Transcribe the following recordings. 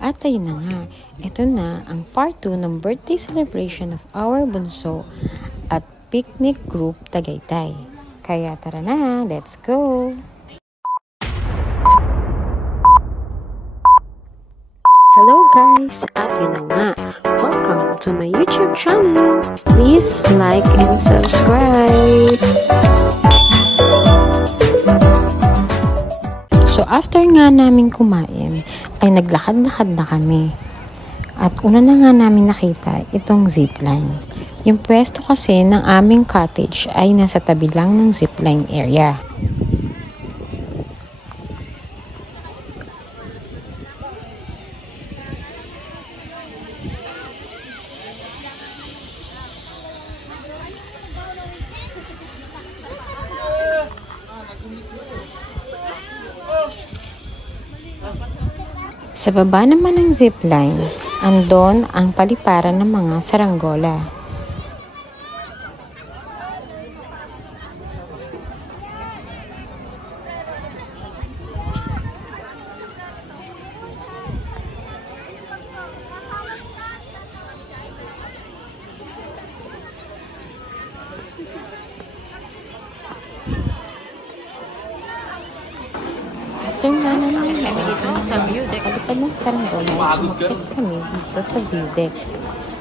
At ayun na nga, ito na ang part 2 ng birthday celebration of our bunso at picnic group Tagaytay. Kaya tara na, let's go! Hello guys! At yun na nga, welcome to my YouTube channel! Please like and subscribe! So after nga namin kumain, ay naglakad-lakad na kami. At una na nga namin nakita itong zipline. Yung pwesto kasi ng aming cottage ay nasa tabi lang ng zipline area. Sa baba naman ng zipline, andon ang paliparan ng mga saranggola. After nga namin kami dito sa view deck, palipad ng saranggola, umakit kami dito sa view deck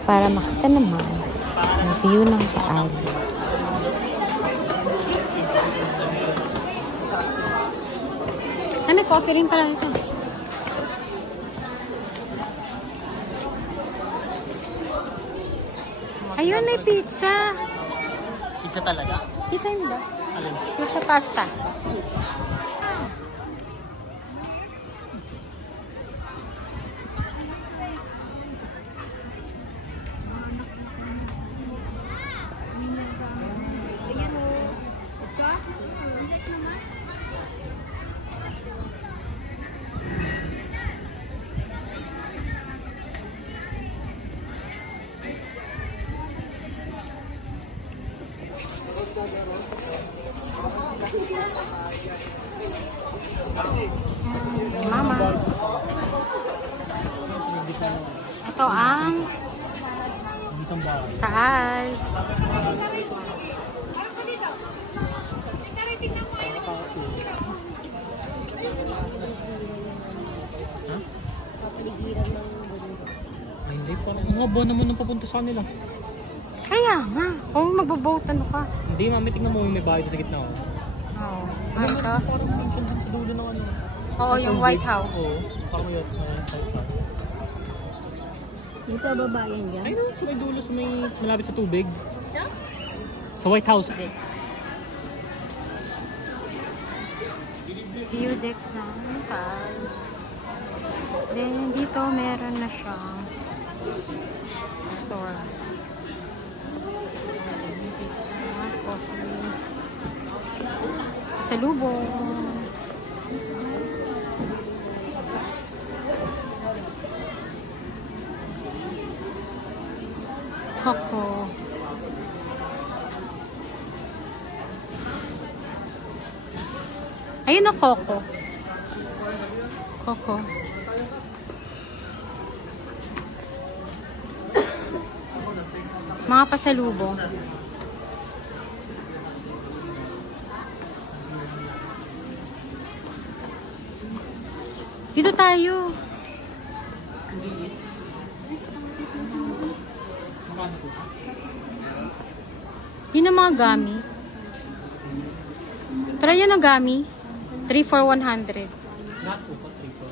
para makita naman ang view ng Taal. Ano, coffee rin pala ito. Ayun, may pizza. Pizza talaga? Pizza yun ba? Alin? Pizza pasta. Mama. Ito ang Taal. Ay, hindi pa. Ang haba naman ang papunta sa kanila. Kaya nga. Kung magbo-boat, ano ka? Hindi, mami, tingnan mo yung may bahay sa gitna. Oh. Oo. Ah, ito? Parang mention din sa dulo ng ano. Oo, yung White House. Oo. Parang yun. Dito babayan dyan? Ay, no, sa may dulo, sa may malapit sa tubig. Sa White House. View deck ng Taal. Then, dito meron na siyang store. Pizza, coffee, salubong. Coco. Ayun na Coco. Coco. Mga pasalubong. Dito tayo. Yun ang mga gami. Try yun ang gami. 3 for 100. Not po, 3 for.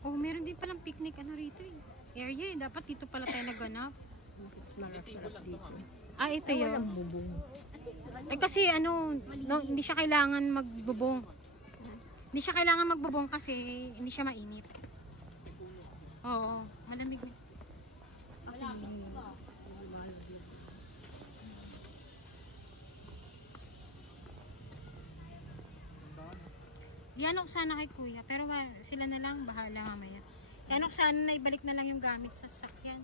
Oh, meron din palang picnic ano rito eh. Area eh. Dapat dito pala tayo naganap. Ah, ito yun. Eh kasi ano, no, hindi siya kailangan magbubong. Hindi siya kailangan magbubong kasi hindi siya mainit. Oo, malamig. Yan ako sana kay kuya, pero sila na lang bahala mamaya. Yan ako sana na ibalik na lang yung gamit sa sasakyan.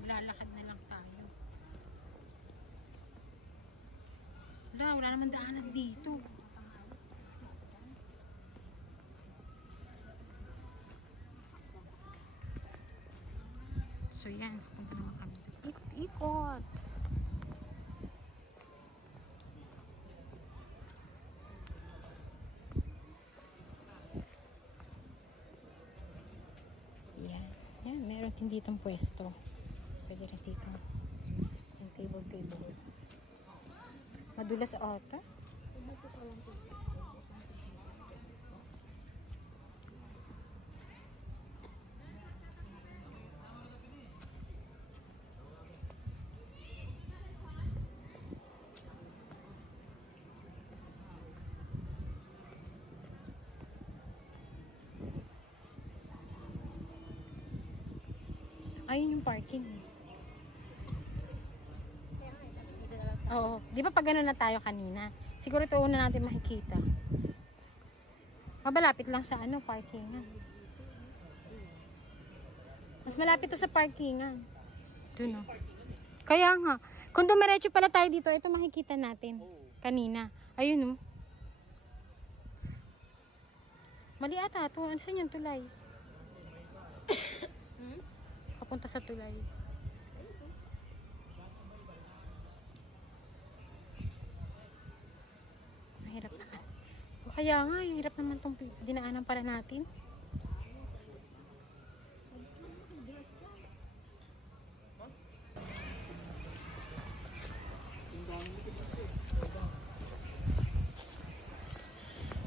Maglalakad na lang tayo. Wala naman daanan dito. So yan, punta naman kami. Ikot! Yan, meron din ditong pwesto. Pwede rin dito. Yung table. Madulas ata. Ayun yung parking. Oo. Di ba pag gano'n na tayo kanina? Siguro ito una natin makikita. Mabalapit lang sa parkingan. Mas malapit to sa parkingan. Doon o. Kaya nga. Kung dumiretso pala tayo dito, ito makikita natin. Kanina. Ayun o. Mali ata. Saan yung tulay? Papunta sa tulay. Mahirap na ka. O kaya nga, hirap naman itong dinaanan para natin.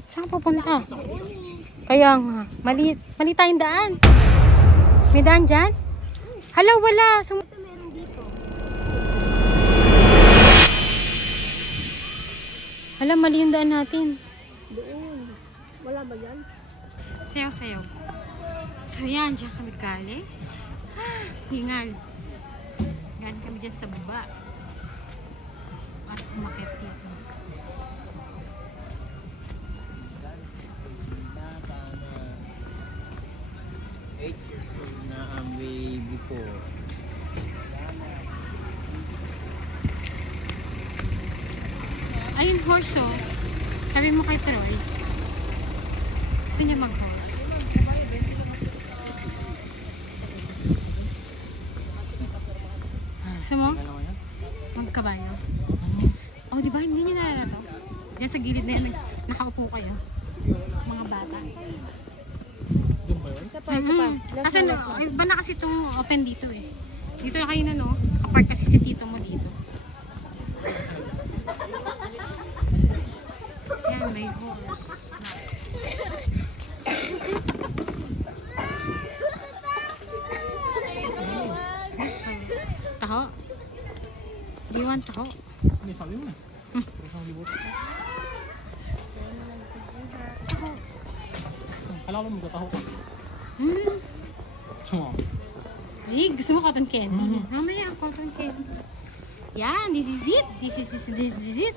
Saan pupunta? Kaya nga, mali tayong daan. May daan dyan? Hala, wala. Meron dito. Hala, mali yung daan natin. Doon. Wala ba yan? Sayaw. So yan, dyan kami galing. Hingal. Galing kami dyan sa baba. At umakit dito. Na ang way before. Ayun, horse oh. Sabi mo kay Troy. Gusto niya mag-horse. Gusto mo? Magkabayo. Oh, di ba? Hindi niyo nararato. Diyan sa gilid na yan, nakaupo kayo. Mga bata. Isa pa. Asan, iba na kasi itong open dito eh. Dito na kayo na no. Kapark kasi si tito mo dito. Yan, may horse. Taho. Diwan taho. Hindi, sabi mo na. Taho. Kala ko magkataho ka. Sumama. Ay, gusto mo cotton candy? Mamaya ang cotton candy. Yan, this is it. This is it.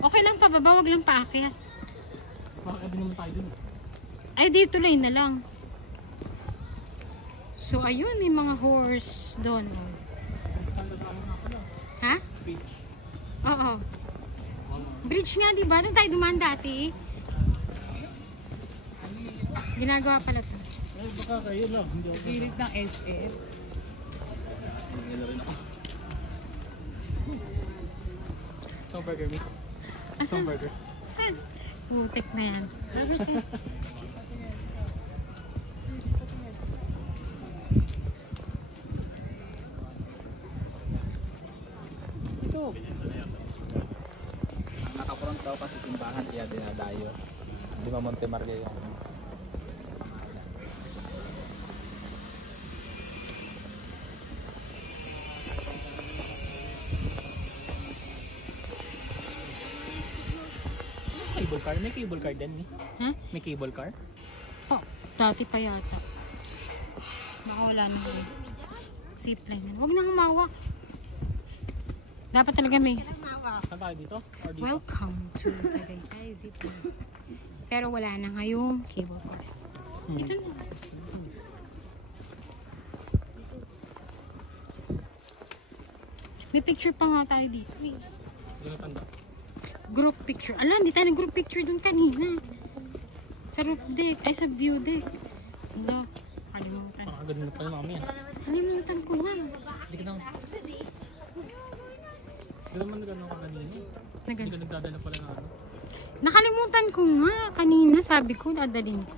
Okay lang pababa, wag lang paakyat. Bakit abi naman tayo dun? Ay, dito lane na lang. So, ayun, may mga horse doon. Ha? Beach. Oo. Bridge nga, di ba? Doon tayo dumaan dati. Ginagawa pala to. Ay, baka kayo lang. Hindi ako. Gilid ng SF. Nangilo rin ako. Isang burger meat. Isang burger. Saan? Putik na yan. Ito. Nakapurang tao kasi simbahan kaya dinadayo. Hindi ba Monte Maria yung Ay, cable car? May cable car din, eh. Ha? May cable car? Oh, dati pa yata. Baka wala na rin. Zipline yan. Huwag na humawak. Dapat talaga may Saan tayo dito? Or dito? welcome to Tagaytay Zipline. Pero wala na ngayong cable car. Ito na. May picture pa nga tayo dito. Eh. Dito tanda. Group picture. Ala, hindi tayo nag-group picture dun kanina. Sa roof deck. Ay, sa view deck. Ala, kalimutan. Parang agad na pala namin yan. Kalimutan ko nga. Hindi ka na. Hindi naman nagano ka kanina. Hindi Nagan. ka nagdadala pala na ano. Nakalimutan ko nga. Kanina sabi ko, dadalhin ko.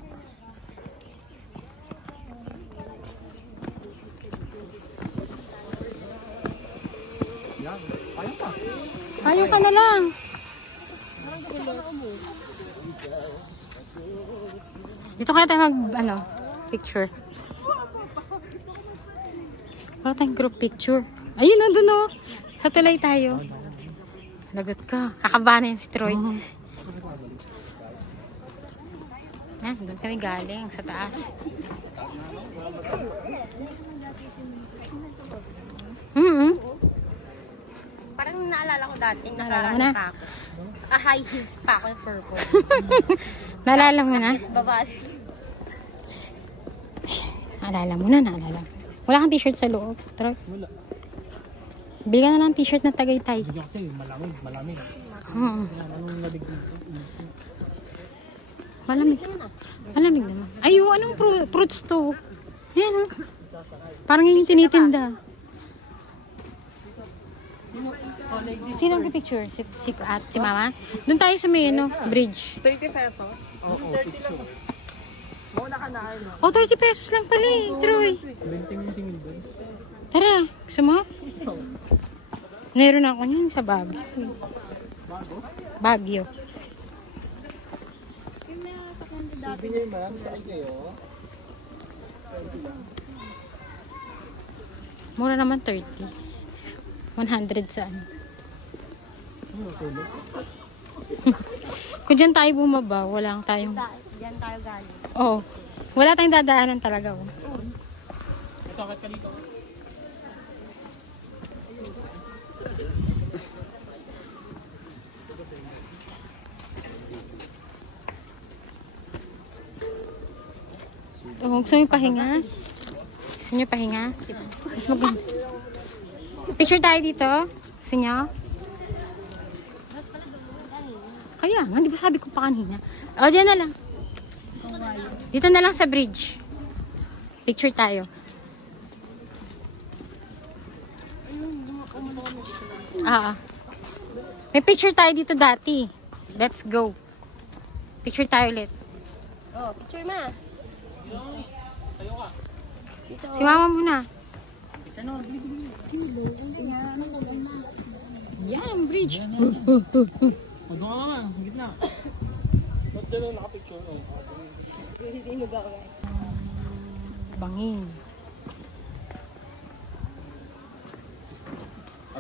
Yan. Kaya pa. Ayaw ka na lang. Dito kaya tayo picture. Wala tayong group picture. Ayun, nandun o. Sa tulay tayo. Lagot ka. Kakaba na yan si Troy. Doon kami galing sa taas. Parang naalala ko dati. Naalala mo na? Pa ako. High heels pa ako, purple. Naalala mo na? Babas. Naalala mo na, naalala. Wala kang t-shirt sa loob. Troy. Wala. Bili ka na lang t-shirt na Tagaytay. Hindi kasi malamig. Malamig. Hmm. Yan. Anong labig dito? Malamig. Malamig naman. Ay, anong fruits to? Yan, oh. Parang yun yung tinitinda. Sino ang picture? Si Mama? Doon tayo sa may, bridge. 30 pesos. Oo, picture. Muna ka na, ano? Oh, 30 pesos lang pala eh, Troy. 20 doon. Tara, gusto mo? Meron ako niyan sa Baguio. Baguio. Sabi niyo ma'am, saan kayo? Mura naman 30. 100 saan. Kung dyan tayo bumaba, wala tayong... Diyan tayo galing. Oo. Wala tayong dadaanan talaga. Oh. Ito, akit ka dito. Oh, gusto niyo pahinga? Gusto niyo pahinga? Mas maganda. Picture tayo dito. Gusto niyo? Kaya nga, di ba sabi ko pa kanina? O, dyan na lang. Dito na lang sa bridge. Picture tayo. May picture tayo dito dati. Let's go. Picture tayo ulit. Oh, picture ma. Si Mama muna. Yan, bridge. O, doon ka naman. Gitna. Ba't dyan nakapicture? Bangin.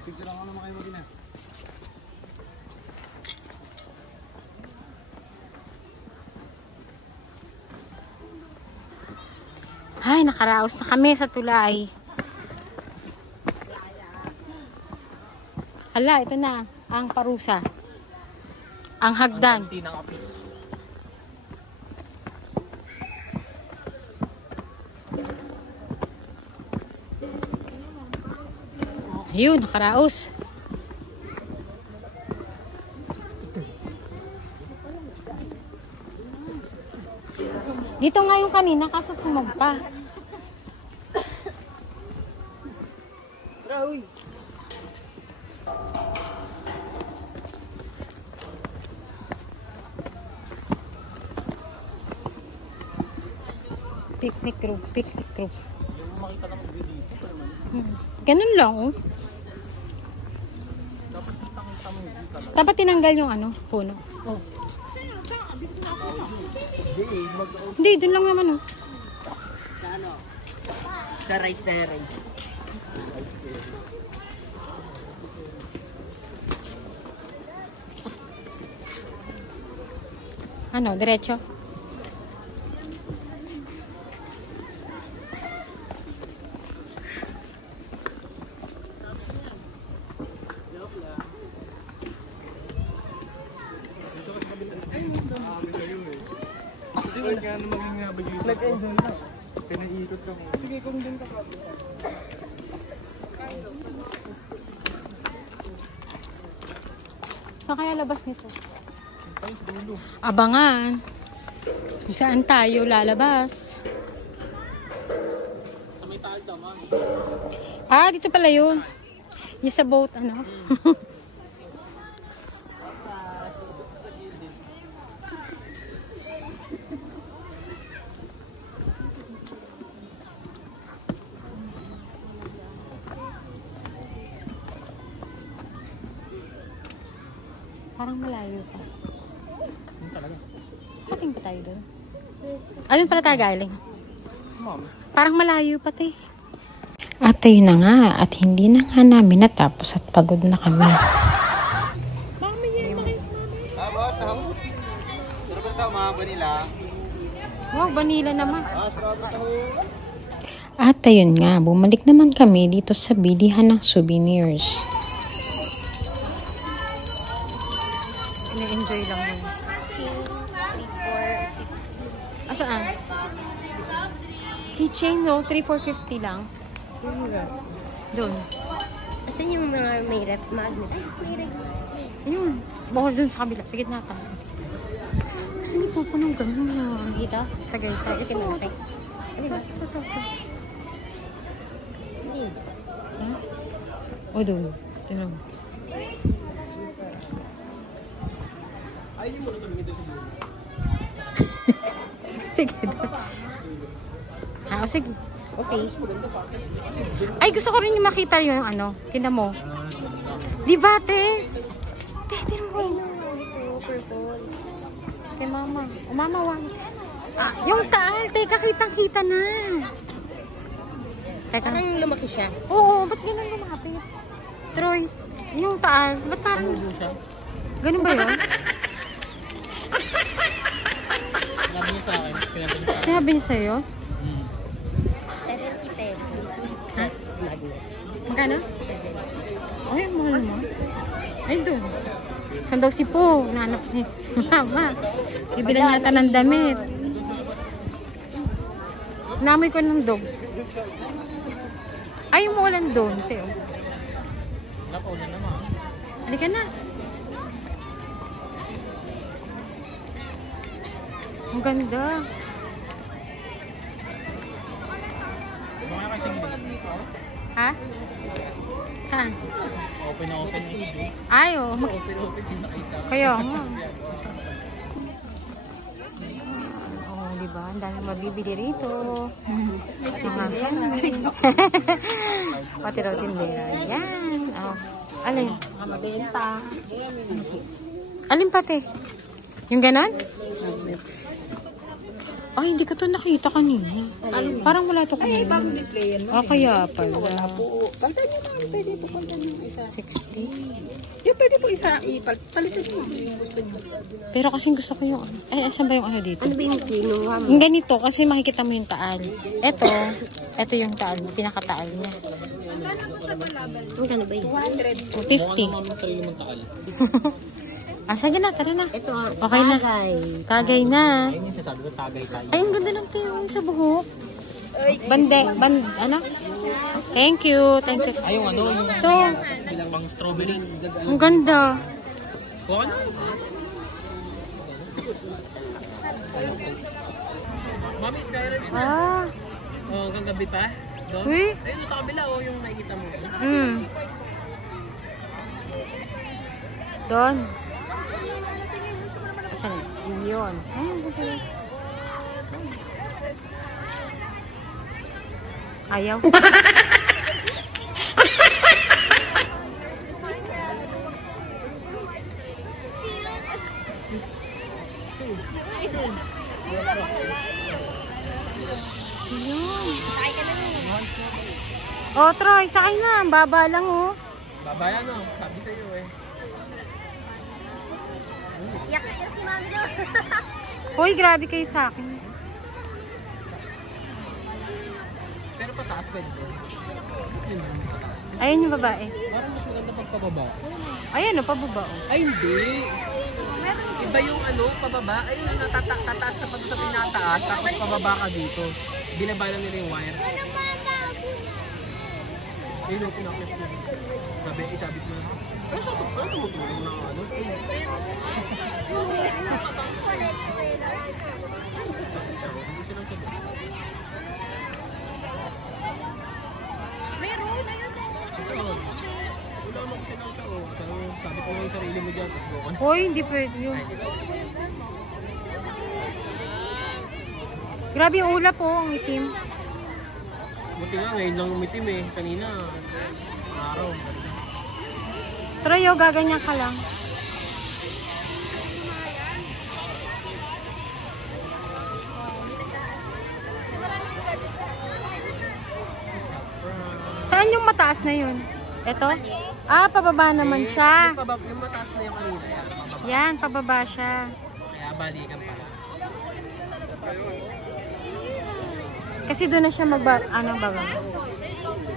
Picture lang ako naman kayo mag-ina. Ay, nakaraos na kami sa tulay. Hala, ito na. Ang parusa. Ang hagdan. Ang ng api. Ayun, nakaraos. Dito nga yung kanina, kaso sumagpa. Picnic group, picnic group. Ganun lang, oh. Dapat tinanggal yung puno. Oh. Hindi, dun lang naman, oh. Sa rice na rice. Ano, diretso? Nag-enjoy na. Pinaikot ka mo. Sige, kung din ka pa. Saan kaya labas nito? Abangan. Kung saan tayo lalabas. Sa may taal daw, ma'am. Ah, dito pala yun. Yung sa boat, ano? Parang malayo pa. Talaga. Pating tayo doon. Ayun pala tayo galing. Ma'am. Parang malayo pati. At ayun na nga, at hindi na nga namin natapos at pagod na kami. Boss, taho. Sarap na taho, mga vanilla. Wow, vanilla naman. Sarap na taho. At ayun nga, bumalik naman kami dito sa bilihan ng souvenirs. Ini-enjoy lang yun. Asaan? Keychain, no? 3,450 lang. Doon. Asan yung mga may ref magnet? Ayun. Bawal doon sa kabila. Sige na tayo. Kasi hindi po ng gano'n. Dito? Tagaytay. Ito malaki. O doon. Tignan mo. Sige doon. Ah, sige. Okay. Ay, gusto ko rin yung makita yung ano. Tingnan mo. Di ba, te? Te, tingnan mo. Purple. Kay mama. O, mama, wag. Ah, yung taal, teka, kitang-kita na. Teka. Parang lumaki siya. Oo, ba't ganun lumapit? Troy, yung taal, ba't parang... Ganun ba yun? Sinabi niya sa akin. Pinabi niya sa akin. Sinabi niya sa'yo? 70 pesos. Ha? Magnet. Magkano? Ay, mahal mo. Ay, doon. Saan daw si Po? Nanap ni mama. Ibilan yata ng damit. Namoy ko ng dog. Ay, umulan doon, Teo. Napaulan naman. Halika na. Ang ganda. Mga kasing Ha? Saan? open na open eh. Ay, oh. Open yung nakita. Kaya nga. Oh, diba? Ang dami mabibili rito. Mga kanin. Pati raw tindera. Yan. Oh. Alin? Mabenta. Alin pati? Yung ganon? Ay, hindi ko to nakita kanina. Parang wala to kanina. Ay, bagong display yan. Ah, kaya pala. Wala po. Palitan nyo na. Pwede ito palitan nyo isa. 60. Yung pwede po isa palitan nyo. Yung gusto nyo. Pero kasi gusto ko yung... Ay, asan ba yung ano dito? Ano ba yung kinuha mo? Yung ganito, kasi makikita mo yung taal. Ito yung taal, pinakataal niya. Magkano ba yun? 50. Mukha naman sarili mong taal. Ah, sige na, tara na. Ito ah. Okay na. Tagay na. Ayun yung sasabi ko, tagay tayo. Ay, ang ganda ng tayo sa buhok. Ano? Thank you. Ay, yung ano, yung Ito, bilang mga strawberry. ang ganda. Kuha na. Mami, Skyrim na. Ah, Oh, hanggang gabi pa. Doon. uy. Ayun, sa kabila, oh, yung nakikita mo. Doon. Asan? Yun. Ay, ang ganda. Ayaw. Oh, Troy, sakay na. Ang baba lang, oh. Babayan, oh. Sabi sa'yo, eh. Yak si mami daw. Hoy, grabe kayo sa akin. Pero pataas pwede din. Ayun yung babae. Parang mas maganda pag pababa. Ayan o, pababa o. Ay, hindi. Iba yung ano, pababa. Ayun, tataas ka pa sa pinataas, tapos pababa ka dito. Binaba lang nila yung wire. Ayun, pinakit mo. Isabit mo na. Ano tumutulong na ano? Sabi ko nga yung sarili mo dyan. Hoy, hindi pwede yun. Grabe yung ulap po, ang itim. Buti nga, ngayon lang umitim eh. Kanina, araw. Troyo, gaganyan ka lang. Saan yung mataas na yun? Ito? Ah, pababa naman siya. Yung mataas na yung kanina, yan. Pababa. Yan, pababa siya. Kaya balikan pala. Kasi doon na siya ano baba.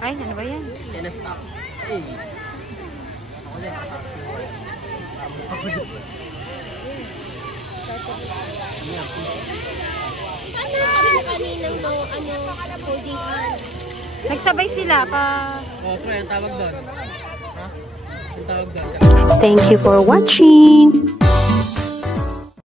Ay, ano ba yan? Kina-stop. Ay. Ako din, pataas. Ano sabi mo kaninang no, holding on? Nagsabay sila pa. Oh, pre, ang tawag doon. Ha? Ang tawag doon. Thank you for watching!